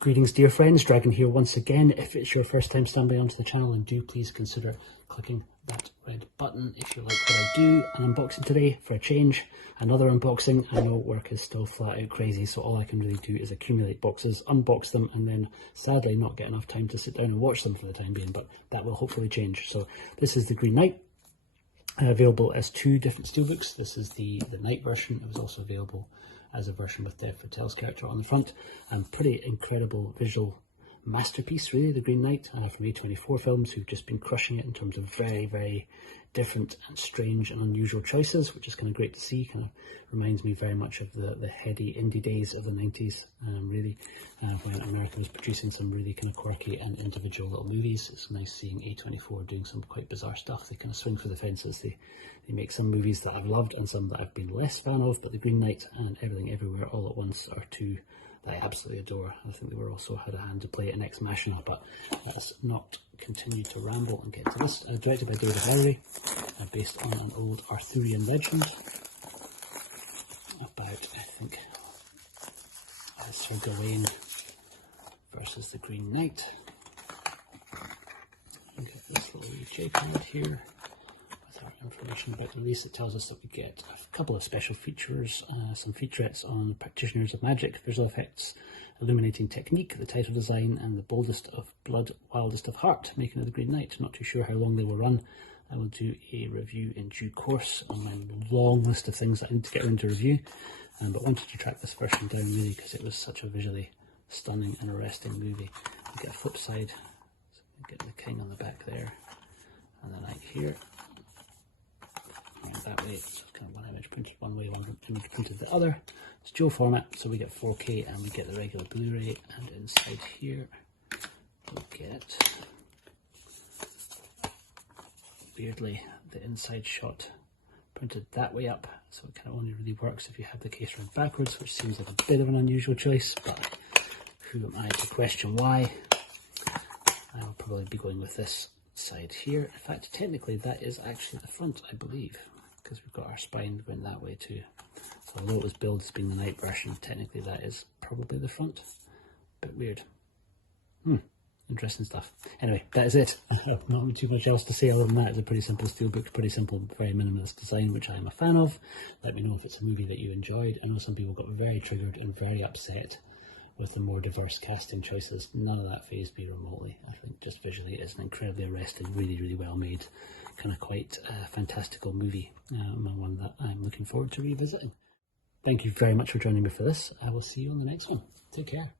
Greetings dear friends, Dragon here once again. If it's your first time stumbling onto the channel, then do please consider clicking that red button if you like what I do. An unboxing today for a change, another unboxing. I know work is still flat out crazy, so all I can really do is accumulate boxes, unbox them, and then sadly not get enough time to sit down and watch them for the time being, but that will hopefully change. So this is the Green Knight, available as two different steelbooks. This is the night version. It was also available as a version with Dev Patel's character on the front, and pretty incredible visual masterpiece really, the Green Knight, from A24 films, who've just been crushing it in terms of very, very different and strange and unusual choices, which is kind of great to see. Kind of reminds me very much of the heady indie days of the 90s, really, when America was producing some really kind of quirky and individual little movies. It's nice seeing A24 doing some quite bizarre stuff. They kind of swing for the fences. They make some movies that I've loved and some that I've been less fan of, but the Green Knight and Everything Everywhere All at Once are two that I absolutely adore. I think they were also had a hand to play in Ex Machina, but let's not continue to ramble and get to this. Directed by Lowery, based on an old Arthurian legend about, I think, Sir Gawain versus the Green Knight. Look at this little JPEG here with our information about the release. It tells us that we get a couple of special features, some featurettes on practitioners of magic, visual effects, illuminating technique, the title design, and the boldest of blood, wildest of heart, making of the Green Knight. Not too sure how long they will run. I will do a review in due course on my long list of things that I need to get around to review, but wanted to track this version down really because it was such a visually stunning and arresting movie. We get a flip side, so we get the king on the back there, and the knight here. And that way, it's kind of one image printed one way, one image printed the other. It's dual format, so we get 4K and we get the regular Blu-ray, and inside here we get, weirdly, the inside shot printed that way up, so it kind of only really works if you have the case round backwards, which seems like a bit of an unusual choice, but who am I to question why? I will probably be going with this side here. In fact, technically that is actually the front, I believe, because we've got our spine going that way too. So although it was billed as being the night version, technically that is probably the front. Bit weird. Interesting stuff. Anyway, that is it. Not too much else to say other than that. It's a pretty simple steelbook, pretty simple, very minimalist design, which I'm a fan of. Let me know if it's a movie that you enjoyed. I know some people got very triggered and very upset with the more diverse casting choices. None of that fazed me remotely. I think just visually it's an incredibly arresting, really, really well made, kind of quite fantastical movie, and one that I'm looking forward to revisiting. Thank you very much for joining me for this. I will see you on the next one. Take care.